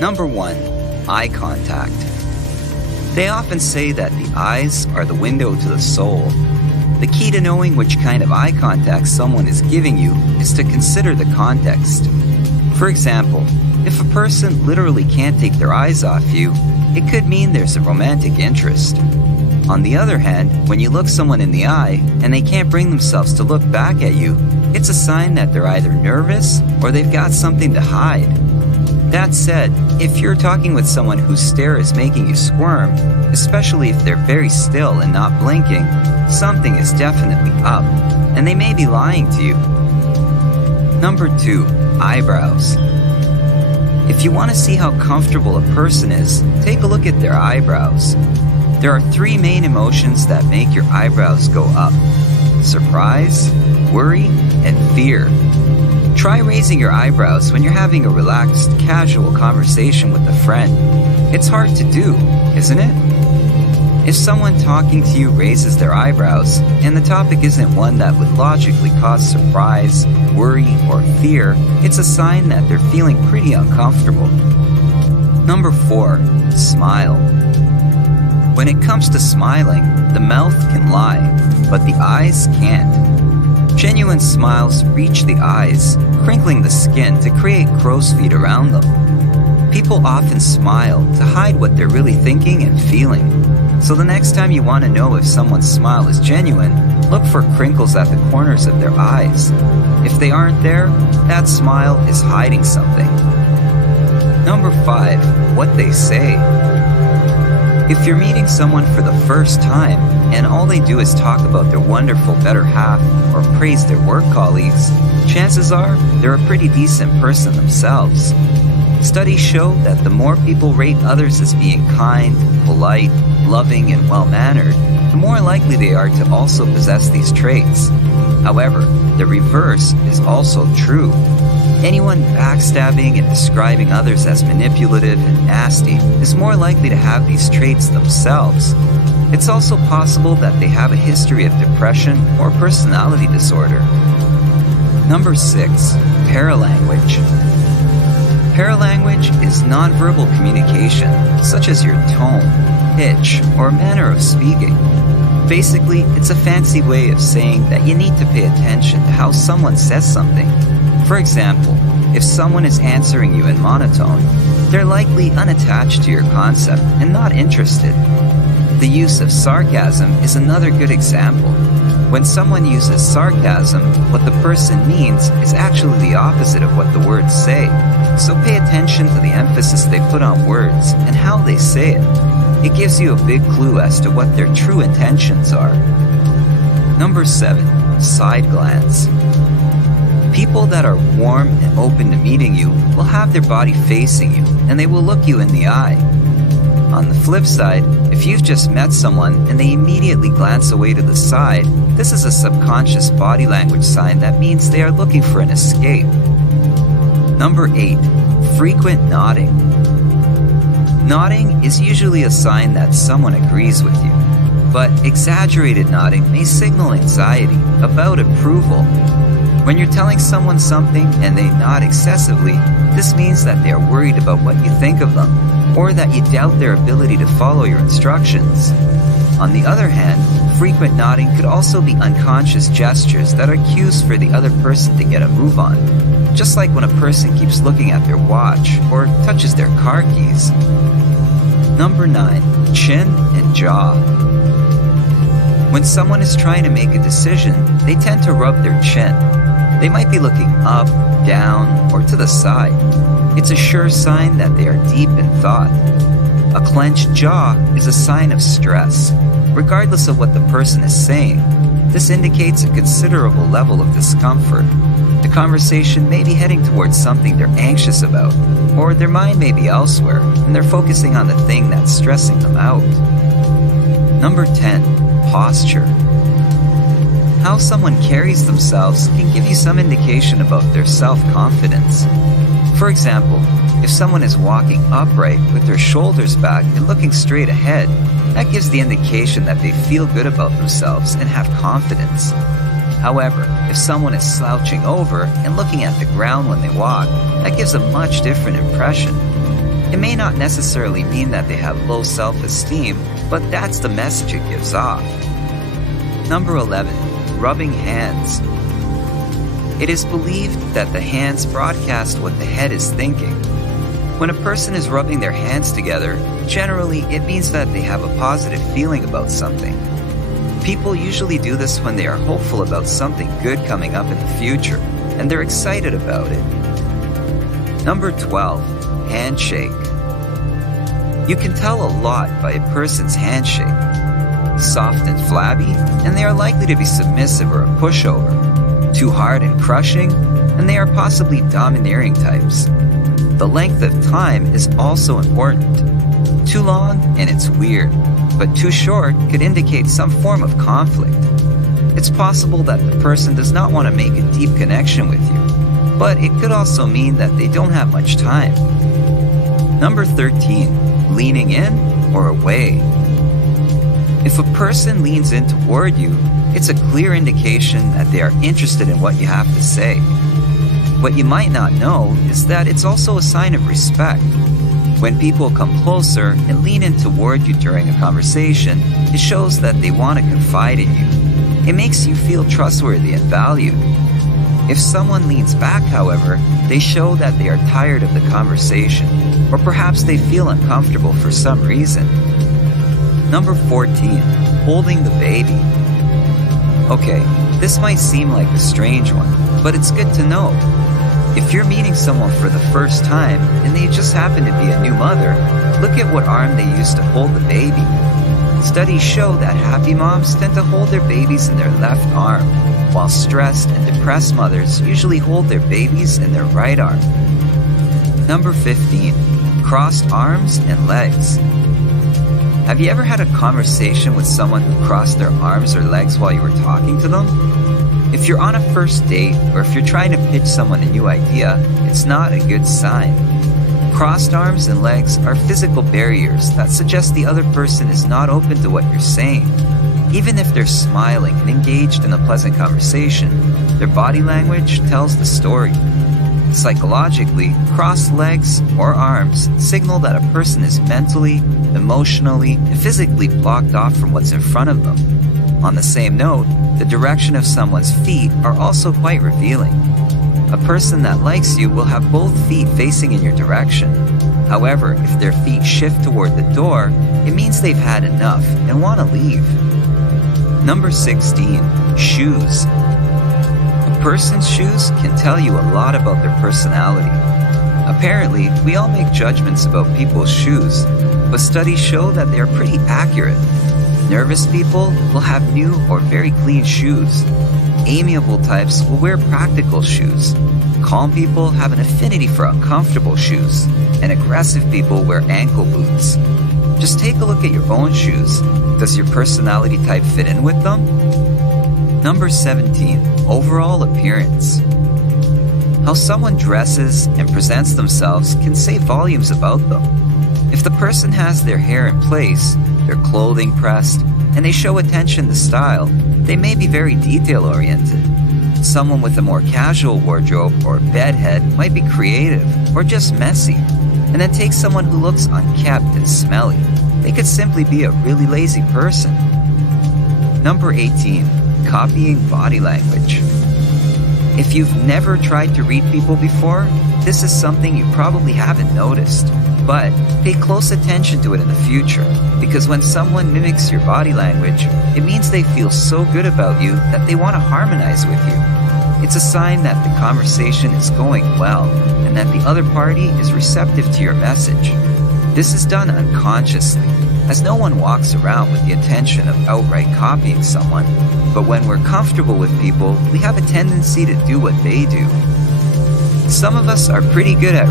Number 1. Eye contact. They often say that the eyes are the window to the soul. The key to knowing which kind of eye contact someone is giving you is to consider the context. For example, if a person literally can't take their eyes off you, it could mean there's a romantic interest. On the other hand, when you look someone in the eye and they can't bring themselves to look back at you, it's a sign that they're either nervous or they've got something to hide. That said, if you're talking with someone whose stare is making you squirm, especially if they're very still and not blinking, something is definitely up, and they may be lying to you. Number 2. Eyebrows. If you want to see how comfortable a person is, take a look at their eyebrows. There are 3 main emotions that make your eyebrows go up: surprise, worry, and fear. Try raising your eyebrows when you're having a relaxed, casual conversation with a friend. It's hard to do, isn't it? If someone talking to you raises their eyebrows, and the topic isn't one that would logically cause surprise, worry, or fear, it's a sign that they're feeling pretty uncomfortable. Number 4. Smile. When it comes to smiling, the mouth can lie, but the eyes can't. Genuine smiles reach the eyes, crinkling the skin to create crow's feet around them. People often smile to hide what they're really thinking and feeling. So the next time you want to know if someone's smile is genuine, look for crinkles at the corners of their eyes. If they aren't there, that smile is hiding something. Number 5. What they say. If you're meeting someone for the first time and all they do is talk about their wonderful better half or praise their work colleagues, chances are they're a pretty decent person themselves. Studies show that the more people rate others as being kind, polite, loving, and well-mannered, the more likely they are to also possess these traits. However, the reverse is also true. Anyone backstabbing and describing others as manipulative and nasty is more likely to have these traits themselves. It's also possible that they have a history of depression or personality disorder. Number 6. Paralanguage. Paralanguage is nonverbal communication, such as your tone, pitch, or manner of speaking. Basically, it's a fancy way of saying that you need to pay attention to how someone says something. For example, if someone is answering you in monotone, they're likely unattached to your concept and not interested. The use of sarcasm is another good example. When someone uses sarcasm, what the person means is actually the opposite of what the words say. So pay attention to the emphasis they put on words and how they say it. It gives you a big clue as to what their true intentions are. Number 7. Side glance. People that are warm and open to meeting you will have their body facing you, and they will look you in the eye. On the flip side, if you've just met someone and they immediately glance away to the side, this is a subconscious body language sign that means they are looking for an escape. Number 8. Frequent nodding. Nodding is usually a sign that someone agrees with you, but exaggerated nodding may signal anxiety about approval. When you're telling someone something and they nod excessively, this means that they are worried about what you think of them, or that you doubt their ability to follow your instructions. On the other hand, frequent nodding could also be unconscious gestures that are cues for the other person to get a move on, just like when a person keeps looking at their watch or touches their car keys. Number 9. Chin and jaw. When someone is trying to make a decision, they tend to rub their chin. They might be looking up, down, or to the side. It's a sure sign that they are deep in thought. A clenched jaw is a sign of stress. Regardless of what the person is saying, this indicates a considerable level of discomfort. The conversation may be heading towards something they're anxious about, or their mind may be elsewhere, and they're focusing on the thing that's stressing them out. Number 10. Posture. How someone carries themselves can give you some indication about their self-confidence. For example, if someone is walking upright with their shoulders back and looking straight ahead, that gives the indication that they feel good about themselves and have confidence. However, if someone is slouching over and looking at the ground when they walk, that gives a much different impression. It may not necessarily mean that they have low self-esteem, but that's the message it gives off. Number 11. Rubbing hands. It is believed that the hands broadcast what the head is thinking. When a person is rubbing their hands together, generally it means that they have a positive feeling about something. People usually do this when they are hopeful about something good coming up in the future, and they're excited about it. Number 12. Handshake. You can tell a lot by a person's handshake. Soft and flabby, and they are likely to be submissive or a pushover. Too hard and crushing, and they are possibly domineering types. The length of time is also important. Too long and it's weird, but too short could indicate some form of conflict. It's possible that the person does not want to make a deep connection with you, but it could also mean that they don't have much time. Number 13. Leaning in or away. If a person leans in toward you, it's a clear indication that they are interested in what you have to say. What you might not know is that it's also a sign of respect. When people come closer and lean in toward you during a conversation, it shows that they want to confide in you. It makes you feel trustworthy and valued. If someone leans back, however, they show that they are tired of the conversation, or perhaps they feel uncomfortable for some reason. Number 14. Holding the baby. Okay, this might seem like a strange one, but it's good to know. If you're meeting someone for the first time and they just happen to be a new mother, look at what arm they use to hold the baby. Studies show that happy moms tend to hold their babies in their left arm, while stressed and depressed mothers usually hold their babies in their right arm. Number 15. Crossed arms and legs. Have you ever had a conversation with someone who crossed their arms or legs while you were talking to them? If you're on a first date, or if you're trying to pitch someone a new idea, it's not a good sign. Crossed arms and legs are physical barriers that suggest the other person is not open to what you're saying. Even if they're smiling and engaged in a pleasant conversation, their body language tells the story. Psychologically, crossed legs or arms signal that a person is mentally, emotionally, and physically blocked off from what's in front of them. On the same note, the direction of someone's feet are also quite revealing. A person that likes you will have both feet facing in your direction. However, if their feet shift toward the door, it means they've had enough and want to leave. Number 16. Shoes. A person's shoes can tell you a lot about their personality. Apparently, we all make judgments about people's shoes, but studies show that they are pretty accurate. Nervous people will have new or very clean shoes. Amiable types will wear practical shoes. Calm people have an affinity for uncomfortable shoes, and aggressive people wear ankle boots. Just take a look at your own shoes. Does your personality type fit in with them? Number 17. Overall appearance. How someone dresses and presents themselves can say volumes about them. If the person has their hair in place, their clothing pressed, and they show attention to style, they may be very detail-oriented. Someone with a more casual wardrobe or bedhead might be creative or just messy. And then take someone who looks unkempt and smelly. They could simply be a really lazy person. Number 18. Copying body language. If you've never tried to read people before, this is something you probably haven't noticed. But pay close attention to it in the future, because when someone mimics your body language, it means they feel so good about you that they want to harmonize with you. It's a sign that the conversation is going well and that the other party is receptive to your message. This is done unconsciously, as no one walks around with the intention of outright copying someone. But when we're comfortable with people, we have a tendency to do what they do. Some of us are pretty good at